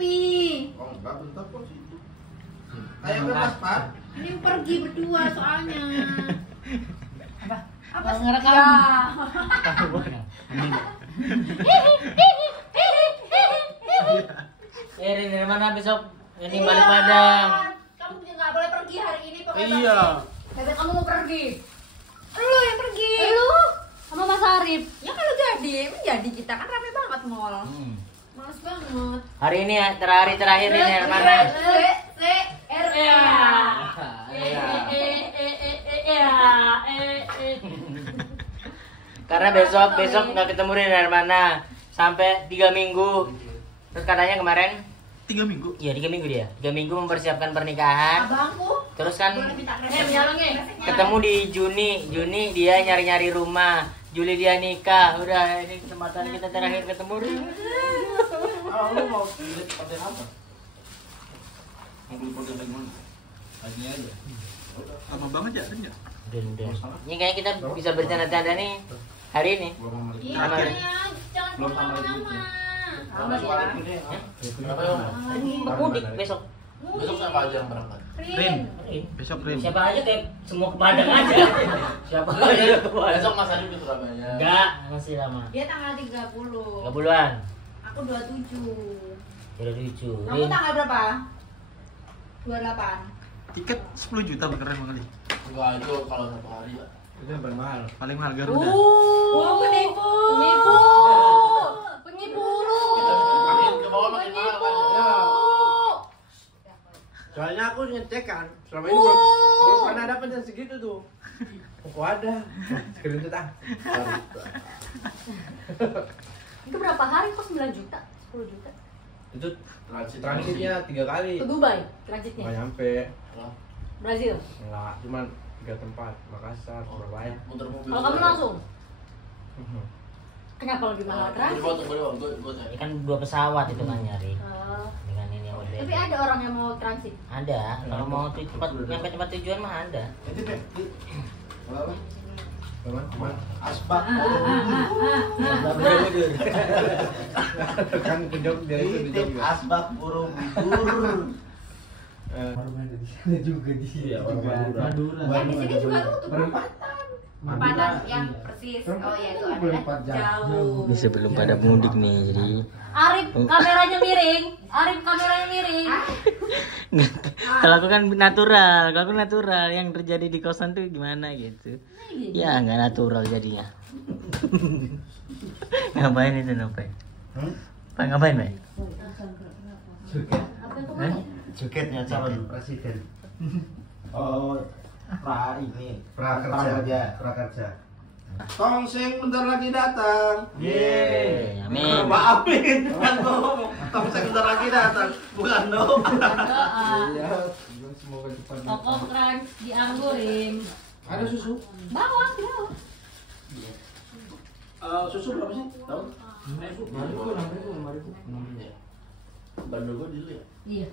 sepi. Oh enggak, bentar kok situ. Kayak bebas Pak. Ini pergi berdua soalnya. Apa sih? Ngerekam. Ya. Ini dari mana besok? Ini balik Padang. Kamu juga nggak boleh pergi hari ini pokoknya. Iya. Bebek kamu mau pergi. Lu yang pergi. Lu sama Mas Arif. Ya kalau jadi kita kan rame banget mall. Males banget. Hari ini ya, terakhir ini Hermana. Karena besok nggak ketemu dengan Hermana sampai 3 minggu. Terus katanya kemarin 3 minggu? Iya 3 minggu dia. 3 minggu mempersiapkan pernikahan. Abangku. Terus kan Boleh minta resep. ketemu di Juni dia nyari-nyari rumah. Juli dia nikah. Udah ini kesempatan kita terakhir ketemu. Ah, lu mau pilih pakai apa? Mau beli pakai mana? Aja aja. Lama banget ya, Rin ya? Ini kayaknya kita bisa bercanda-canda nih hari ini. Belum sama lagi. Iya, jangan Belum sama kemana-mana. Sama suara ini ya. Berapa ya? Mudik besok. Besok siapa aja yang berangkat? Rin, besok Rin. Siapa aja kayak semua ke Padang aja. Siapa aja ke Padang. Besok Mas Adi di Surabaya. Enggak, masih lama. Dia tanggal 30. 30-an. Aku 27. Udah lucu. Kamu tanggal berapa? 28. Tiket 10 juta beneran kali. Enggak, itu kalau satu hari ya. Itu yang paling mahal. Paling mahal Garuda. Penipu. Penipu. Makin ke bawah makin mahal kan. Ya. Soalnya aku ngecek kan, selama ini belum pernah dapat yang segitu tuh. Kok ada? Screenshot ah. Itu berapa hari kok 9 juta? 10 juta? Itu Transit. transitnya 3 kali. Ke Dubai Nggak transitnya. nyampe. Brazil. Enggak, cuman 3 tempat, Makassar, Surabaya. Muter mobil. Kalau kamu langsung? Kenapa lebih mahal transit? Gue Ini kan 2 pesawat itu kan nyari. Oh. Dengan ini yang udah. Tapi ada orang yang mau transit. Ada. Kalau mau nyampe tempat tujuan mah ada. Itu deh. Apa? Teman, Asbak. kan ke Jogja itu di Titip Jogja. Asbak Borobudur. Ada juga dia. Madura. Yang di sini juga tuh perempatan. Perempatan yang persis. Oh ya itu ada. Jauh. Ini sebelum pada mudik nih, jadi Arif kameranya miring. Arif kameranya miring. kalau aku kan natural, yang terjadi di kosan tuh gimana gitu. Ya nggak natural jadinya. Ngapain itu ngapain? Pak ngapain Pak? Jaketnya calon presiden. Oh, prakerja. Tongseng bentar lagi datang. Yeay, amin. Amin. Bukan ngomong. Tongseng bentar lagi datang. Bukan doa. Iya, semoga cepat. Toko crunch dianggurin. Ada susu? Bawang di bawah. Susu berapa sih? Tahu? 5.000. Bandel gue dulu ya. Iya.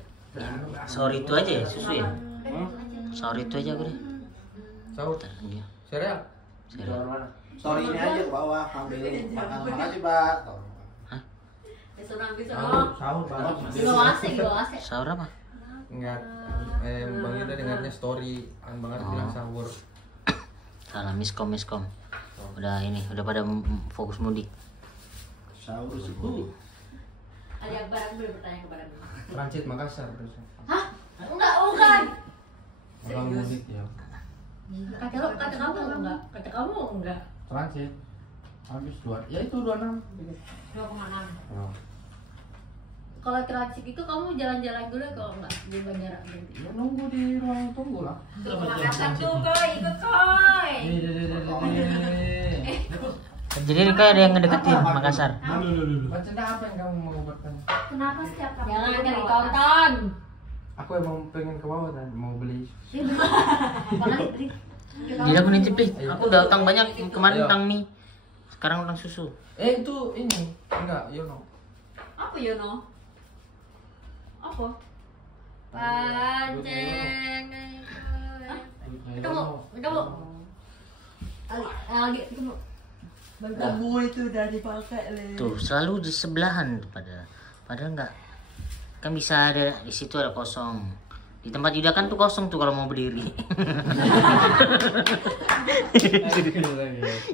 Sorry itu aja ya susu ya. Sorry itu aja gue deh. Sahur. Iya. Cereal. Story ini aja ke bawah. Ambilin. Makasih Pak. Sahur banget. Di bawah AC, di bawah AC. Sahur apa? Enggak. Bang Yuda dengarnya story. Bang Arif bilang sahur. Salah miskom. Udah pada fokus mudik. Sahur suku. Ada barang boleh bertanya kepada gue. Transit Makassar terus. Hah? Enggak, bukan. Orang mudik ya. Kata kamu enggak. Transit. Habis 2. Ya itu 26. 2,6. Oh. Kalau transit itu kamu jalan-jalan dulu kalau enggak di bandara berhenti. Ya nunggu di ruang tunggu lah. Makassar tuh koi, ikut koi. Jadi ini kayak ada yang ngedeketin Makassar. Bercanda apa yang kamu mau bertanya? Kenapa setiap kali jangan ditonton? Aku emang pengen ke bawah dan mau beli. Jadi aku nitip deh. Aku udah utang banyak kemarin utang mie. Sekarang utang susu. Itu ini enggak Yono. Apa Yono? Apa? Panceng. Kamu. Lagi kamu. Tuh selalu di sebelahan padahal enggak. Kan bisa ada di situ ada kosong. Di tempat Yuda kan tuh kosong tuh kalau mau berdiri.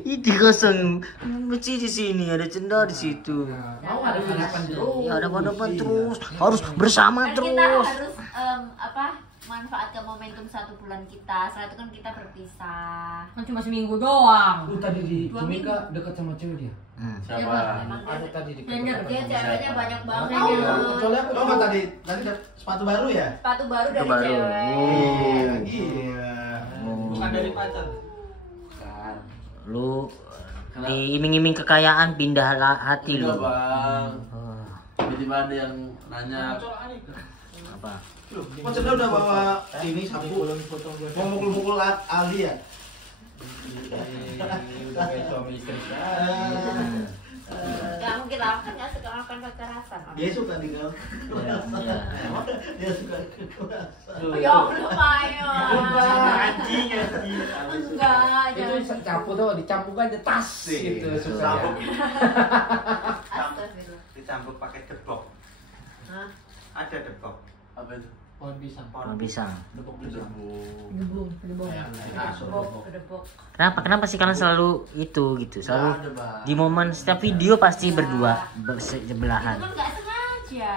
Itu kosong. Mesti di sini ada cendol di situ. Mau ada harapan terus. Ya ada hadapan terus. Harus bersama Kan kita terus. harus manfaatkan momentum 1 bulan kita. Setelah itu kan kita berpisah. Kan cuma seminggu doang. Tadi di 2 Jumika dekat sama cewek dia. Siapa? Ada tadi di Bener, dia ceweknya banyak banget. Kecuali aku Oh, tadi dapet sepatu baru ya? Sepatu baru dari Baru. cewek. Iya. Bukan dari pacar. Kan. Lu diiming-iming kekayaan pindah hati lu. Enggak, Bang. Oh, Tiba-tiba ada yang nanya. apa? Maksudnya udah bawa ini sapu. Mau mukul-mukul Ali ya? Udah kayak suami istri. Gak mungkin lah, kan gak suka makan kekerasan. Dia suka digal. Ya. Dia suka kekerasan. Ya Allah, Mayo. Anjing. Enggak, Itu jangan. campur tuh dicampur aja tas gitu suka. Astagfirullah. Dicampur pakai debok. Hah? Ada debok. Apa itu? Pohon pisang. Mau pisang. Depok pisang. Gedebok. Kenapa sih kalian selalu itu gitu? Selalu Ada, Bang. di momen setiap video pasti berdua bersebelahan. Itu kan gak sengaja.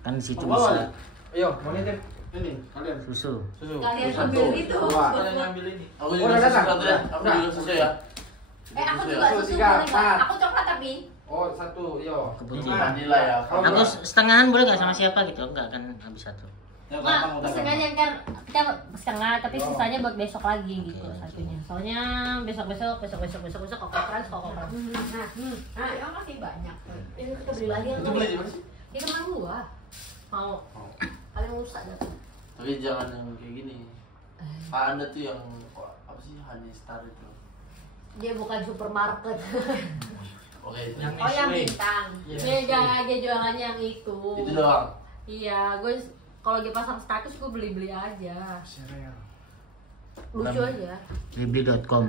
Kan di situ Bawa, bisa Ali. Ayo, mau nitip. Ini kalian. susu. Susu. Kalian Satu. ambil itu. Dua. Kalian ngambil ini. Aku Oh, juga udah susu datang? satu ya. Aku Udah. juga susu ya. Aku Susu juga ya? susu Tiga, boleh nggak? empat. Aku coklat tapi. Oh, satu, yo. Keputih. Vanilla ya. Aku setengahan boleh nggak sama siapa gitu? Enggak kan habis satu. Ya, Nggak, gampang, udah sengaja gampang. kan kita setengah tapi Oh. sisanya buat besok lagi gitu Oke. satunya. Soalnya besok kokoran. Nah, emang masih banyak. Ini kita beli lagi Itu beli di mana sih? Di rumah gua. Mau. Kalian rusak dah. Tapi jangan yang kayak gini. Ada tuh yang apa sih Honey Star itu. Dia bukan supermarket. Oke itu. Oh yang bintang. Dia jualannya yang itu. Itu doang. Iya, gue kalau lagi pasang status gue beli aja. Sereal. Lucu aja. Libli.com.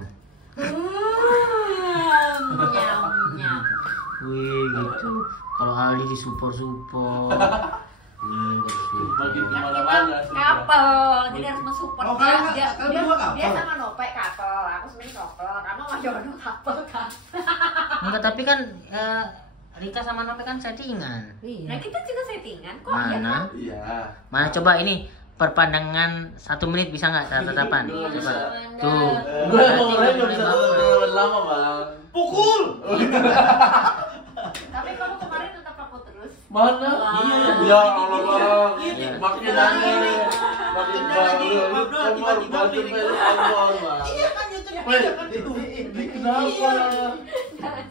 Nyam nyam. Wih gitu. Kalau Ali di support. Makin kemana-mana. Kapel, jadi harus mensupport Oh, dia. kalian- Dia, kalian dia, berdua kapel? dia sama Nope kapel, aku sebenarnya kopel, kamu sama Jono kapel kan? Enggak, tapi kan Rika sama Nope kan settingan. Nah kita juga settingan kok. Mana? Iya. Mana coba ini perpandangan 1 menit bisa nggak tatapan? Coba. Tuh. Gue Berarti ngomongnya udah belum bisa mulai baper. terlalu lama bang. Pukul. Tapi kamu kemarin tetap aku terus. Mana? Iya. Ya Allah bang. Iya. Makin aneh. Makin baru. tiba-tiba beli. Iya kan YouTube Weh, kan itu. kenapa?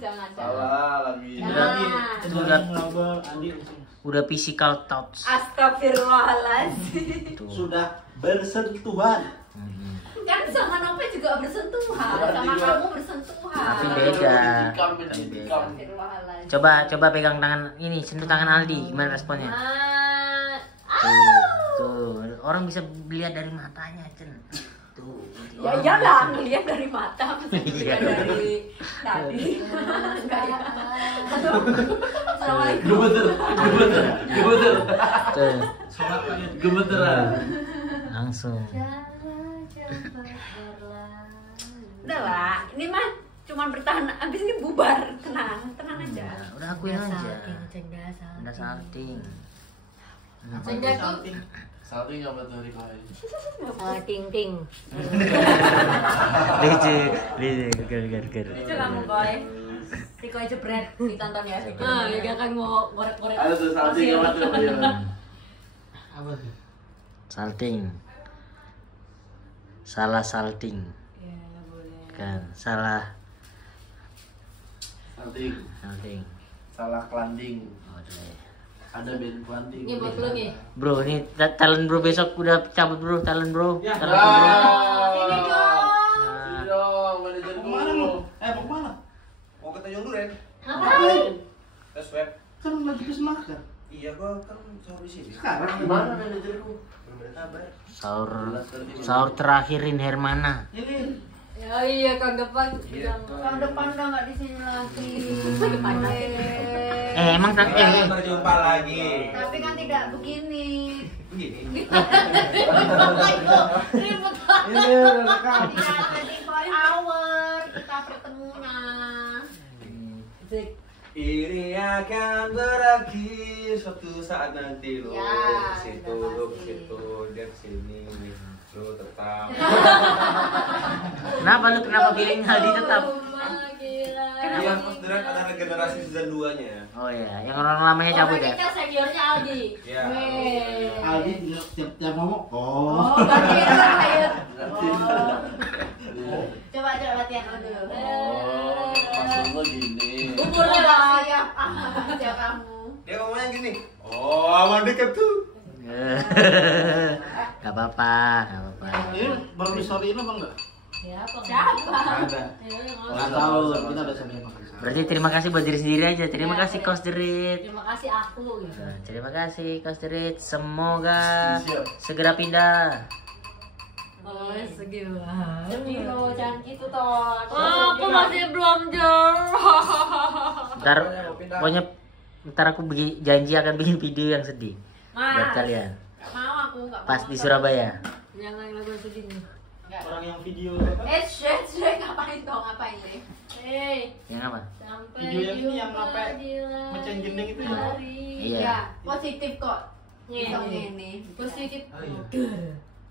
Jangan. Salah lagi. Nah. Itu udah physical touch. Astagfirullahaladzim. Tuh. Sudah bersentuhan. Kan sama Nope juga bersentuhan, sama kamu bersentuhan. Tapi beda. Tikam, tikam. Astagfirullahaladzim. Coba pegang tangan ini, sentuh tangan Aldi, gimana responnya? Tuh, orang bisa lihat dari matanya, Cen. Tuh. Ya iyalah, ngeliat dari mata, masa Iya. ngeliat dari tadi. Enggak ya. Assalamualaikum. Gemeter. Tuh, Gemeteran. langsung. Udah lah, ini mah cuma bertahan, abis ini bubar. Tenang aja. Udah akuin aja. Cenggas. Udah salting. Cenggas tuh Salting apa tuh Riko? ting. Ger. Lucu kamu boy. Riko jebret ditonton ya. Nah, dia kan mau ngorek-ngorek. Ada tuh salting apa tuh? Apa tuh? Salting. Salah salting. Ya, nggak boleh. Kan, salah Salting. salting. Salah kelanding. Oh, deh. Ada band kelanding. Ini buat lu nih. Bro, ini talent bro besok udah cabut bro, talent bro. Ya. Talent bro. Ini dong. Sini dong, manajer Mau kemana lu? Mau kemana? Mau ke Tanjung Duren? Ngapain? Tes web. Kan lagi pesen makan. Iya, gua kan sahur di sini. Sekarang gimana manajerku? Belum ada kabar. Sahur terakhir in Hermana. Ini Ya iya tahun depan. Iya. Tahun depan udah nggak di sini lagi. Emang kan Berjumpa lagi. Tapi kan tidak begini. Begini. Ribut banget. Ini udah rekam. Iya, 24 hour kita bertemunya. Ini akan berakhir suatu saat nanti lo. Ya, Situ udah lo, pasti. situ dia kesini. Lo tetap. kenapa pilih Aldi tetap? Gila. Iya, Posderat ada regenerasi season 2-nya. Oh iya, yang orang lamanya cabut ya. Kita seniornya Aldi. Iya. Weh. Aldi tiap ngomong. Oh, berarti itu terakhir. Oh. Coba latihan dulu. Maksud lo gini. Umurnya udah siap aja kamu. Dia ngomongnya gini. Oh, aman deket tuh. Gak apa-apa. Ini baru di story ini apa enggak? Siapa? Ada. Nggak tahu, kita udah sampai makan. Berarti terima kasih buat diri sendiri aja. Terima kasih Coach Derit. Terima kasih aku gitu. Nah, terima kasih Coach Derit. Semoga segera pindah. Oh, segila. Demi lo, jangan gitu toh. Aku masih belum jauh. Ntar aku janji akan bikin video yang sedih buat kalian. Mau aku nggak Pas di Surabaya. Jangan lagu sedih nih. Orang yang video Shrek, ngapain toh, ngapain deh? Yang apa? Sampai Video yang ini yang jumpa sampai di lain mecahin gending itu ya? hari. Iya. Ya, positif kok. Iya. Songnya ini. Positif. Oh, iya.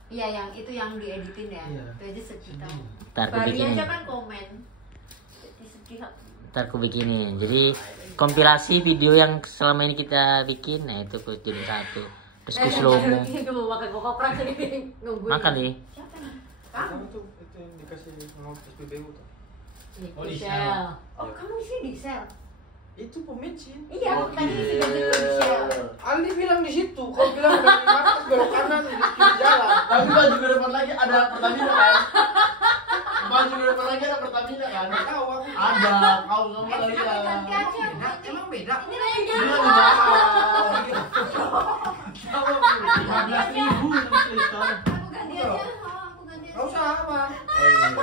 Iya, yang itu yang dieditin ya. Iya. Itu aja sedih tau. Ntar aku Bari bikinin. aja kan komen. Jadi sedih. Ntar aku bikinin. Jadi kompilasi video yang selama ini kita bikin, nah itu aku jadi satu. Terus ku slow mo. Itu mau makan kokoprak jadi nungguin. Makan nih. Siapa nih? Kamu. Itu yang dikasih sama SPBU tuh. Oh, di Shell. Oh, kamu di sini di Shell. Itu pembensin. Iya, aku tadi di sini di Shell. Ali bilang di situ, kau bilang dari atas belok kanan di kiri jalan. Tapi baju ke depan lagi ada Pertamina kan? Baju ke depan lagi ada Pertamina kan? Nggak tahu aku. Ada, kau sama lagi Ganti ya. aja. Emang beda? Ini lagi Ini jalan. lebih mahal. 15.000 sekarang. Aku ganti aja. Oh, aku ganti aja. Gak usah apa.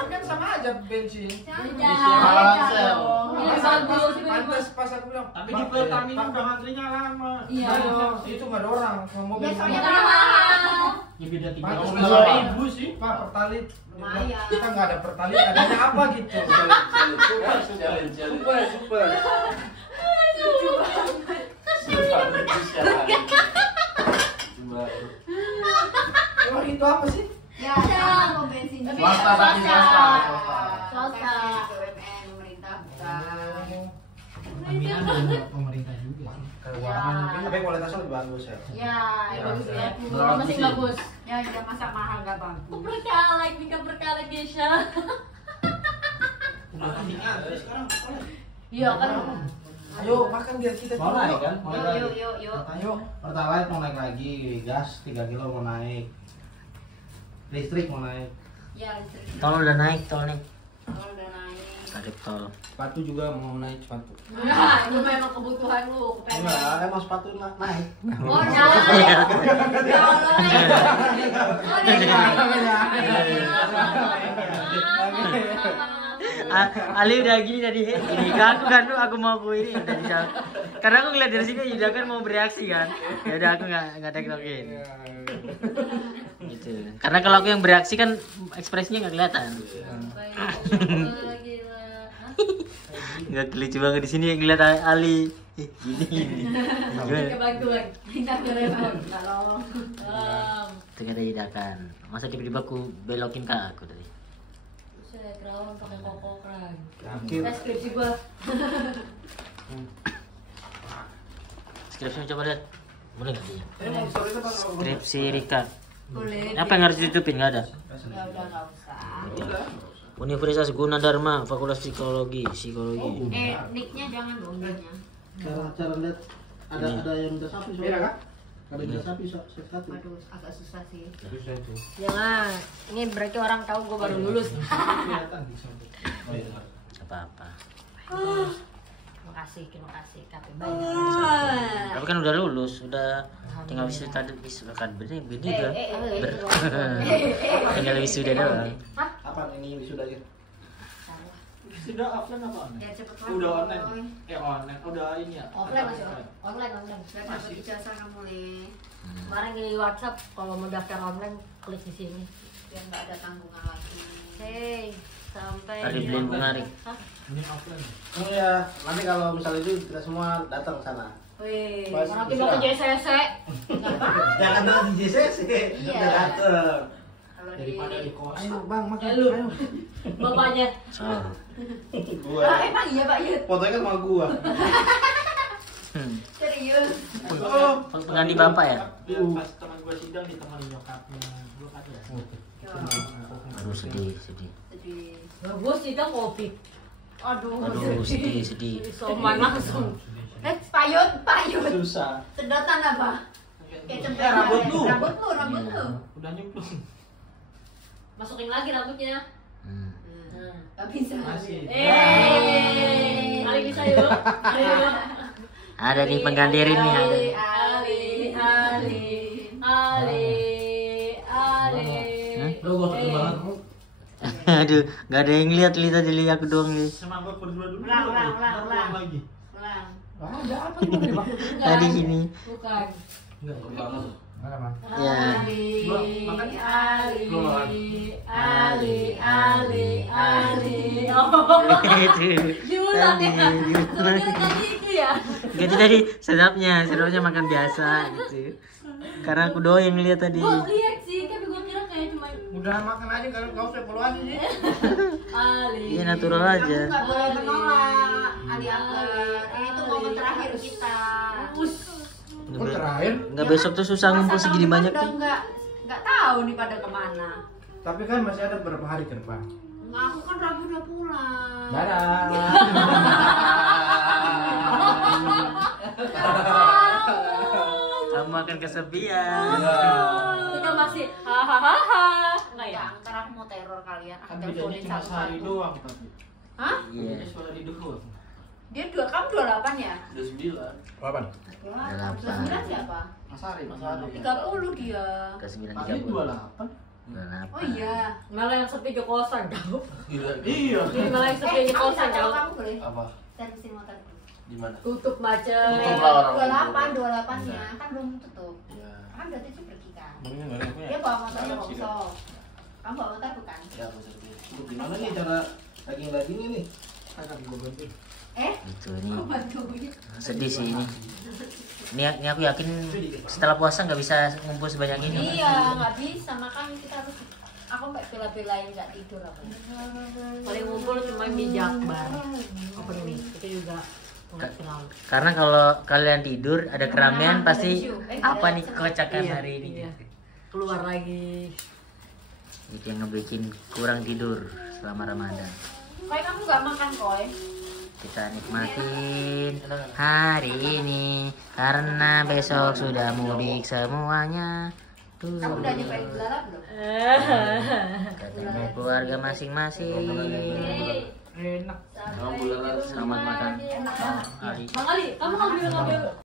Kan sama aja bensin. Paransel. Ini bagus. Pantas pas aku bilang. Tapi di Pertamina udah ngantrinya lama. Iya. Aduh, itu nggak ada orang. Mau mobil. Ya, soalnya sama. kan mahal. Ya beda Pantas 3.000 sih. Pak, pertalit. Lumayan. Kita nggak ada pertalit, adanya apa gitu. Super. Emang itu apa sih? Ya, sama pom bensin. Swasta, tapi swasta. Swasta. BUMN, pemerintah bukan. Pemerintah juga. Keuangan mungkin, tapi kualitasnya lebih bagus ya. Ya, bagus ya. Bagus Masih sih. bagus. Ya, ya masa mahal nggak bagus. Berkala, Mika berkala Gesha. Udah tinggal sekarang. Iya kan. Ayo makan biar kita Mau naik kan? Mau naik lagi. Yuk. Ayo. Pertalite mau naik lagi, gas 3 kilo mau naik. Listrik mau naik. Ya, listrik. Tol udah naik, tol nih. Kalau udah naik. Tarif tol. Sepatu juga mau naik sepatu. Nah, itu memang kebutuhan lu. kepengen. Enggak, emang sepatu naik. Oh, naik. Ya Allah, Ali udah gini tadi, ini aku mau aku ini udah bisa. Karena aku ngeliat dari sini Yuda kan mau bereaksi kan, ya udah aku nggak tektokin. Gitu. Karena kalau aku yang bereaksi kan ekspresinya nggak kelihatan. Nggak lucu banget di sini ngeliat Ali. Gini. Kebantuan. Kita berempat. Kalau Itu kata Yuda kan, masa tiba-tiba aku belokin ke aku tadi. saya kerawang pakai kokoprak. Yakin. Skripsi gua. Skripsinya coba lihat, boleh nggak dia? Ini mau story apa? Skripsi Rika. Boleh. Apa yang harus ditutupin? Nggak ada. Ya udah nggak usah. Universitas Gunadarma, Fakultas Psikologi. Nicknya jangan dong, nicknya. Cara lihat ada yang udah sapi Beda kan? Ada yang udah sapi satu. Waduh, agak susah sih. Susah itu. Jangan. Ini berarti orang tahu gue baru lulus. Kelihatan di samping. Oh iya. Apa-apa. Terima kasih Kak. Banyak. Tapi kan udah lulus, udah tinggal wisuda kan beda. Tinggal wisuda doang. Apa ini wisudanya? Sudah offline apa online? Biar cepet Udah lagi, online. Boy. Online. Udah ini ya. Offline masih online. Biar dapet ijazah kamu Le. Kemarin di WhatsApp kalau mau daftar online klik di sini. Biar nggak ada tanggungan lagi. Hey, sampai Hari beliin bunga, Rik. Hah? Ini offline. Oh ya, nanti kalau misalnya itu kita semua datang ke sana. Wih, Pas nanti bisa. mau ke JCC. Jangan datang di JCC. Iya. Udah datang. Kalau Daripada di di kos. Ayo bang, makan. Lu. Ayo. Bapaknya. Oh. Gua. emang iya Pak Yud? Fotonya kan sama gua. Serius? Oh. Pengganti bapak ya? Biar pas teman gue sidang ditemani nyokapnya. Gue kan ya. Aduh sedih. Jadi Bagus sih kan kopi. aduh Aduh sedih. Soman langsung. Pak Yud Susah. sedotan apa? Kayak Ya, rambut lu. rambut lu Udah nyemplung. Masukin lagi rambutnya. Hmm. Gak bisa Masih. Kali bisa yuk. Ayo. Ada nih pengganti Rin nih ada. Ali. Lo gue ketemu banget. Aduh, nggak ada yang lihat tadi aku doang nih. Sama gue berdua dulu. Ulang. Lagi. Ulang. Ada apa tuh di bawah? Tadi gini. Bukan. Enggak banget. Mana, Bang? Ya. Ali. Oh. Itu. Diulang Tadi, ya. diulang. Tadi itu ya. Gitu tadi sedapnya makan biasa gitu. Karena aku doang yang lihat tadi. Gue lihat sih, tapi gue kira kayak cuma Udah makan aja kalau kau usah keluar sih. Ali. Iya natural Kamu aja. gak boleh menolak Ali Akbar. Itu momen terakhir kita. Oh, terakhir. Nggak besok tuh susah ngumpul Masa segini kamu banyak udah tuh. nggak tahu nih pada kemana. Tapi kan masih ada beberapa hari ke depan. Nggak, aku kan Rabu udah pulang. Dadah. Kamu akan kesepian. Kita masih hahaha. Enggak ya? Ya, ntar aku mau teror kalian. Aku Kan bedanya teleponin cuma sehari satu-satu. doang tapi. Hah? Iya. Bedanya sehari doang. Dia kamu 28 ya? Udah 9. Kapan? 29 siapa? Mas Ari, Mas Ari. 30 dia. Ke 9.30. Tadi 28. Oh iya. Malah yang sepi ke kosan tau. Gila. Iya. Jadi malah yang sepi ke Aku kosan minta tolong tau. kamu boleh? Apa? Servisin motor. Di mana? Tutup macet. Tutup lah orang. 28 nya kan belum tutup. Ya. Kan berarti dia pergi kan. Mungkin enggak ada yang punya. Dia bawa motornya Ada sih, Wongso. Kamu bawa motor bukan? Ya, aku servis. Gimana nih cara daging-dagingnya nih? Akan gue bantu. Itu nih. Kok bantuin? Sedih sih ini. Ini aku yakin setelah puasa nggak bisa ngumpul sebanyak ini. Iya, nggak bisa. Makanya kita harus aku mbak bela-belain nggak tidur apa. Paling ngumpul cuma di Jakbar. Open mic. Itu juga nggak kenal. Karena kalau kalian tidur ada keramaian pasti apa nih kekocakan hari ini. Iya. Keluar lagi. Itu yang ngebikin kurang tidur selama Ramadan. Koi kamu nggak makan koi? Kita nikmatin hari ini karena besok sudah mudik semuanya. Tuh. Kamu udah nyobain gelaran belum? Ketemu keluarga masing-masing. Enak. Alhamdulillah. Selamat makan. Enak banget. Ali. Bang Ali, kamu ngambil